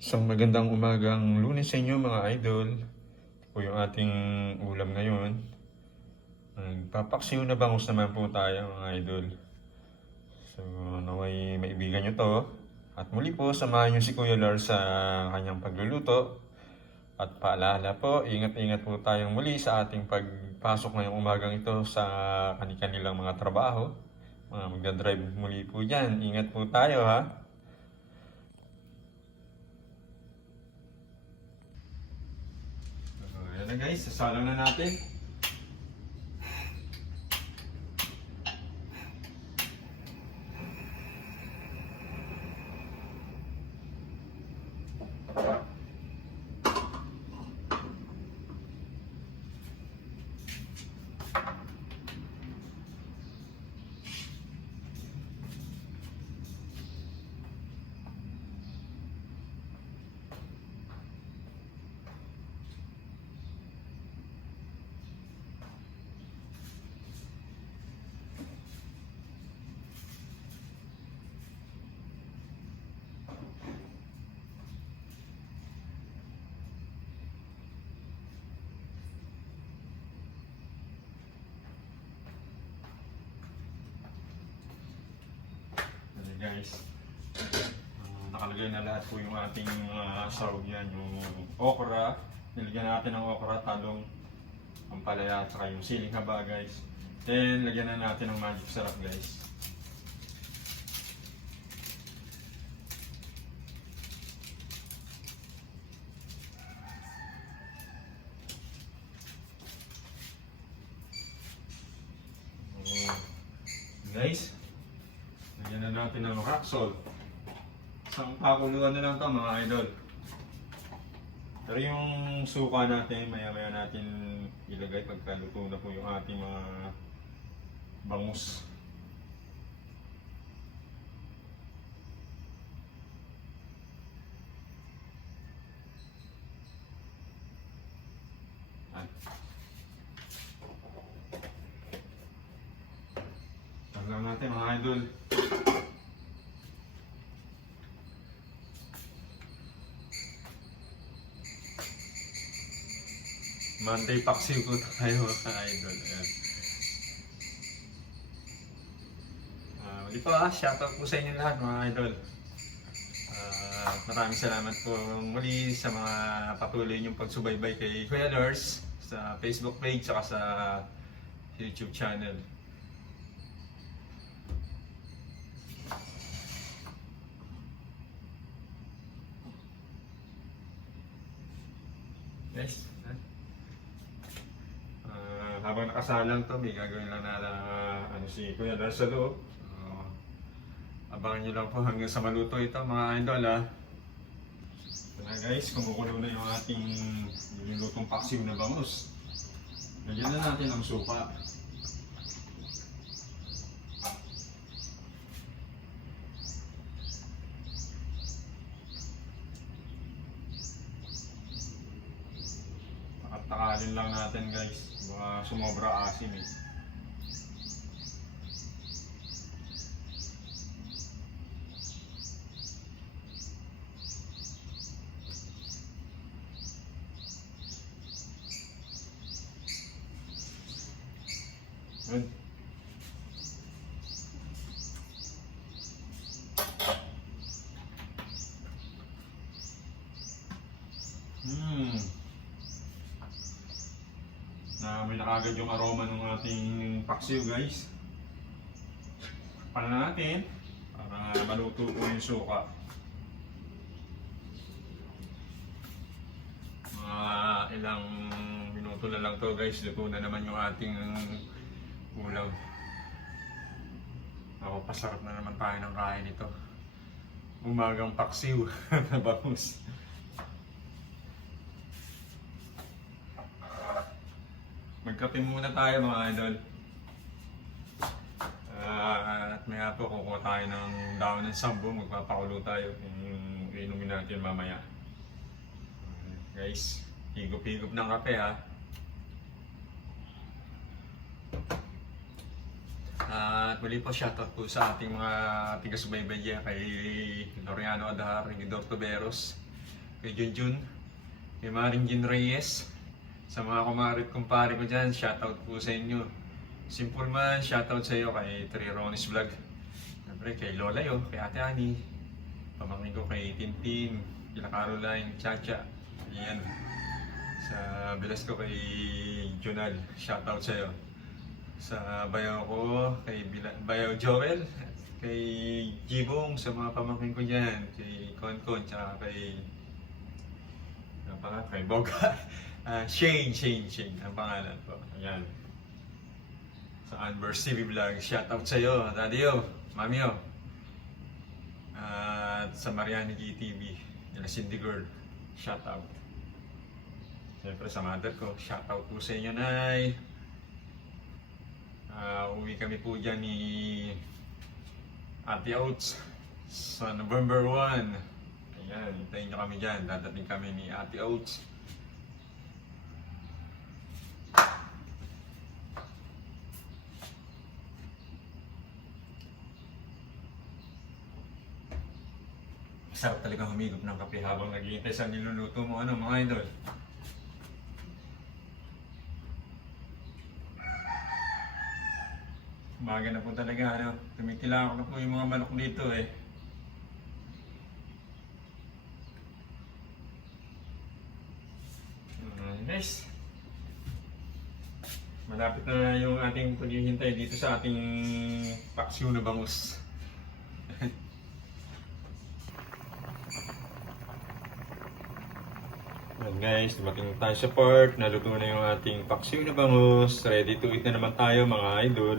Isang magandang umagang Lunes sa inyo mga idol. Ito po yung ating ulam ngayon. Nagpapaksiw na bangus naman po tayo mga idol. So naway maibigan nyo to. At muli po samahan nyo si Kuya Lars sa kanyang pagluluto. At paalala po, ingat-ingat po tayong muli sa ating pagpasok ngayong umagang ito sa kanilang mga trabaho. Mga magdadrive muli po dyan. Ingat po tayo ha. Ayan na guys, sasalang na natin. Guys, nakalagay na lahat po yung ating sahog yan, yung okra. Nilagyan natin ng okra, talong, ampalaya, at saka yung siling haba guys. Then lagyan na natin ng magic sarap guys. Guys, lagyan na natin ng rock salt. Isang pakuluan na lang ito mga idol. Pero yung suka natin, maya-maya natin ilagay pagkaluto na po yung ating mga bangus. Tanggal natin mga idol. Monday paksiw po tayo mga idol. Ayan. Muli pa, shoutout po sa inyo lahat mga idol. Maraming salamat po muli sa mga patuloy niyong pagsubaybay kay Kuya Lars sa Facebook page at sa YouTube channel. Guys, habang nakasalang to, may gagawin lang na si Kuya Lars sa loob. Abangan nyo lang po hanggang sa maluto ito mga idol ha. Ito na guys, kumukulo na yung ating nilulutong paksiw na bangus. Lagyan na natin ang suka. Takalin lang natin guys, baka sumobra asim eh. Good. May nakagad yung aroma ng ating paksiw guys. Pala natin para maluto po yung suka. Mga ilang minuto na lang to guys, luto na naman yung ating ulam. Ako, pasarap na naman tayo ng kain ito. Umagang paksiw na bangus. Magkape muna tayo mga idol. At maya po kukuha tayo ng daon ng sambo, magpapakulo tayo. Yung inumin natin mamaya. Guys, higop-higop ng kape ha. At muli po shoutout po sa ating mga tiga-subaybay dyan kay Loriano Adhar, Regidor Tuberos, kay Junjun, kay Maring Jin Reyes, sa mga kumarit kumpare ko dyan, shoutout po sa inyo. Simple man, shoutout sa iyo kay Trironis Vlog. Siyempre kay Lola yo, kay Ate Ani, pamangkin ko kay Tintin, kila Caroline, Chacha, yan. Sa bilas ko kay Junal, shoutout sa iyo. Sa bayaw ko, kay Bayaw Joel, kay Jibong, sa mga pamangkin ko dyan, kay Konkon, tsaka kay kay Boga. Shane, ang pangalan po. Ayan. Sa Anverse TV Vlog, shoutout sa iyo, Daddy yo, Mami yo. At sa Mariani GTV, nila Cindy Girl, shoutout. Siyempre sa mother ko, shoutout po sa inyo, Nay. Uwi kami po dyan ni Ate Oats sa November 1. Ayan, hintayin nyo kami dyan. Dadating kami ni Ate Oats. Sarap talaga humigop ng kape habang naghihintay sa niluluto mo, ano mga idol. Umaga na po talaga, ano. Tumitila ko na po yung mga manok dito eh. Nice. Malapit na yung ating paghihintay dito sa ating paksiw na bangus. Ayan guys, dumating tayo sa part. Naluto na yung ating paksiw na bangus. Ready to eat na naman tayo mga idol.